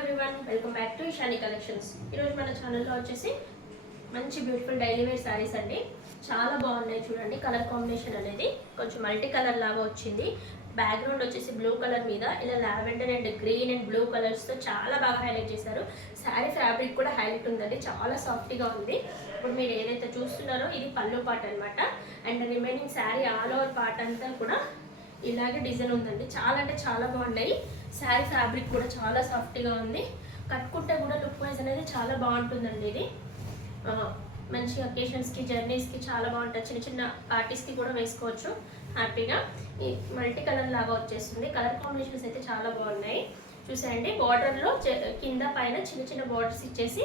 Everyone welcome back to Ishani collections. ఈరోజు మన ఛానల్లో వచ్చేసి మంచి బ్యూటిఫుల్ డైలీ వేర్ శారీస్ అండి. చాలా బాగున్నాయి చూడండి. కలర్ కాంబినేషన్ అనేది కొంచెం మల్టీ కలర్ లాగా వచ్చింది. బ్యాక్గ్రౌండ్ వచ్చేసి బ్లూ కలర్ మీద ఇలా lavender and green and blue కలర్స్తో చాలా బాగా హైలైట్ చేశారు. శారీ ఫ్యాబ్రిక్ కూడా హైలైట్ ఉందండి, చాలా సాఫ్ట్గా ఉంది. ఇప్పుడు మీరు ఏదైతే చూస్తున్నారో ఇది పళ్ళు పార్ట్ అనమాట. And remaining sari all over part అంతా కూడా ఇలాగే డిజైన్ ఉందండి. చాలా అంటే చాలా బాగున్నాయి. శారీ ఫ్యాబ్రిక్ కూడా చాలా సాఫ్ట్గా ఉంది. కట్టుకుంటే కూడా లుక్ వైజ్ అనేది చాలా బాగుంటుందండి. ఇది మంచి అకేషన్స్కి జర్నీస్కి చాలా బాగుంటుంది. చిన్న చిన్న పార్టీస్కి కూడా వేసుకోవచ్చు హ్యాపీగా. ఈ మల్టీ కలర్ లాగా వచ్చేస్తుంది. కలర్ కాంబినేషన్స్ అయితే చాలా బాగున్నాయి. చూసాయండి, బార్డర్లో కింద పైన చిన్న చిన్న బార్డర్స్ ఇచ్చేసి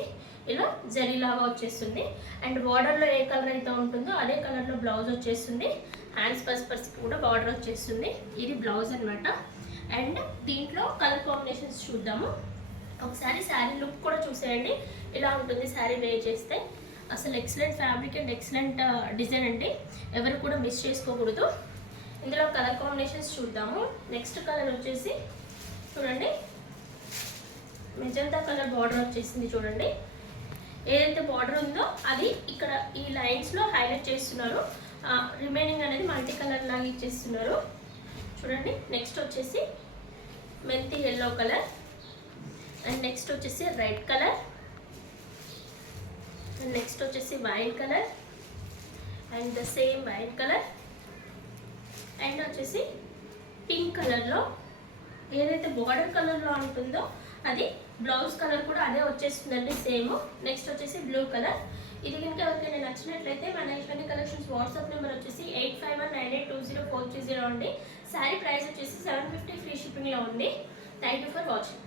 ఇలా జరీ లాగా వచ్చేస్తుంది. అండ్ బార్డర్లో ఏ కలర్ అయితే ఉంటుందో అదే కలర్లో బ్లౌజ్ వచ్చేస్తుంది. హ్యాండ్స్ పర్స్కి కూడా బార్డర్ వచ్చేస్తుంది. ఇది బ్లౌజ్ అనమాట. అండ్ దీంట్లో కలర్ కాంబినేషన్స్ చూద్దాము ఒకసారి. శారీ లుక్ కూడా చూసేయండి, ఇలా ఉంటుంది శారీ వేర్ చేస్తే. అసలు excellent fabric and excellent design అండి, ఎవరు కూడా మిస్ చేసుకోకూడదు. ఇందులో కలర్ కాంబినేషన్స్ చూద్దాము. నెక్స్ట్ కలర్ వచ్చేసి చూడండి, మెజంతా కలర్ బార్డర్ వచ్చేసింది. చూడండి, ఏదైతే బార్డర్ ఉందో అది ఇక్కడ ఈ లైన్స్లో హైలైట్ చేస్తున్నారు. రిమైనింగ్ అనేది మల్టీ కలర్ లాగా ఇచ్చేస్తున్నారు. చూడండి, నెక్స్ట్ వచ్చేసి మెంతి ఎల్లో కలర్, అండ్ నెక్స్ట్ వచ్చేసి రెడ్ కలర్, అండ్ నెక్స్ట్ వచ్చేసి wine colour, and the same wine colour, and వచ్చేసి పింక్ కలర్లో ఏదైతే బార్డర్ కలర్లో ఉంటుందో అది బ్లౌజ్ కలర్ కూడా అదే వచ్చేస్తుందండి సేమ్. నెక్స్ట్ వచ్చేసి బ్లూ కలర్. ఇది కనుక ఎవరికైనా నచ్చినట్లయితే మన ఇషాని కలెక్షన్స్ వాట్సాప్ నెంబర్ వచ్చేసి 8519820430 అండి. శారీ ప్రైస్ వచ్చేసి 750 ఫ్రీ షిప్పింగ్లో ఉంది. Thank you for watching.